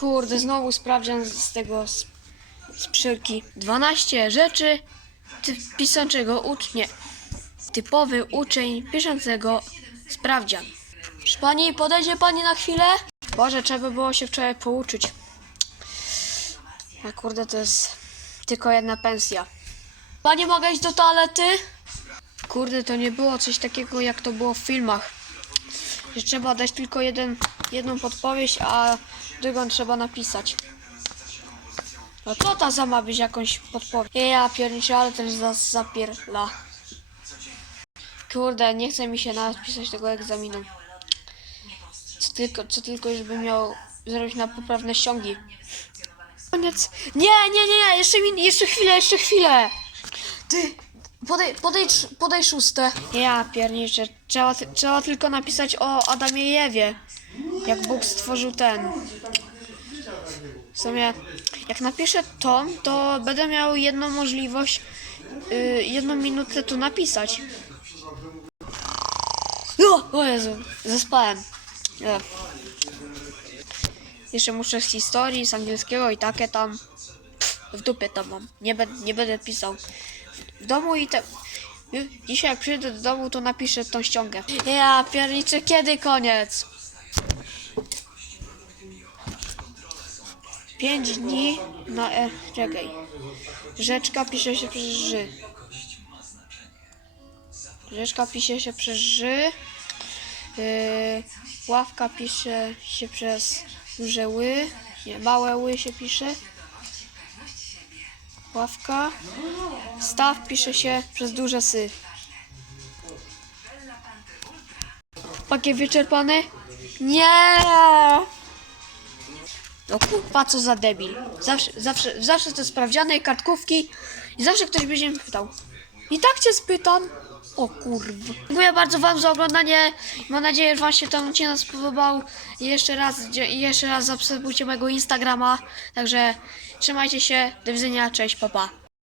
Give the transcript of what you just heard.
Kurde, znowu sprawdzian z tego z, z przyrki. 12 rzeczy ty, piszącego ucznia. Typowy uczeń piszącego sprawdzian. Pani, podejdzie pani na chwilę? Boże, trzeba było się wczoraj pouczyć. A kurde, to jest tylko jedna pensja. Pani, mogę iść do toalety? Kurde, to nie było coś takiego, jak to było w filmach. Że trzeba dać tylko jeden, jedną podpowiedź, a drugą trzeba napisać. No co ta za być jakąś podpowiedź? Ja pierniczę, ale też za zapierla. Kurde, nie chce mi się nawet pisać tego egzaminu. Co tylko, co tylko już bym miał zrobić na poprawne ściągi. Koniec. Nie, nie, nie, nie, jeszcze, mi, jeszcze chwilę, jeszcze chwilę. Ty, podej, podej, podej szóste. Ja pierniczę, trzeba, trzeba tylko napisać o Adamie i Ewie. Jak Bóg stworzył ten. W sumie, jak napiszę to, to będę miał jedną możliwość, yy, jedną minutę tu napisać. O, o Jezu, zaspałem. Nie. Jeszcze muszę z historii, z angielskiego i takie tam. W dupie tam mam. Nie, będę nie będę pisał. W domu i te. Dzisiaj jak przyjdę do domu, to napiszę tą ściągę. Ja pierniczę, kiedy koniec? Pięć dni na E. Czekaj. Rzeczka pisze się przez Ży. Rzeczka pisze się przez Ży. Yy, ławka pisze się przez duże ły. Nie, małe ły się pisze. Ławka. Staw pisze się przez duże sy. Pakiet wyczerpany? Nie! No kurwa, co za debil. Zawsze, zawsze, zawsze te sprawdziane kartkówki i zawsze ktoś będzie mnie pytał. I tak cię spytam. O kurwa. Dziękuję bardzo wam za oglądanie. Mam nadzieję, że wam się ten odcinek spodobał. I jeszcze raz, jeszcze raz zaobserwujcie mojego Instagrama. Także trzymajcie się. Do widzenia. Cześć, papa. Pa.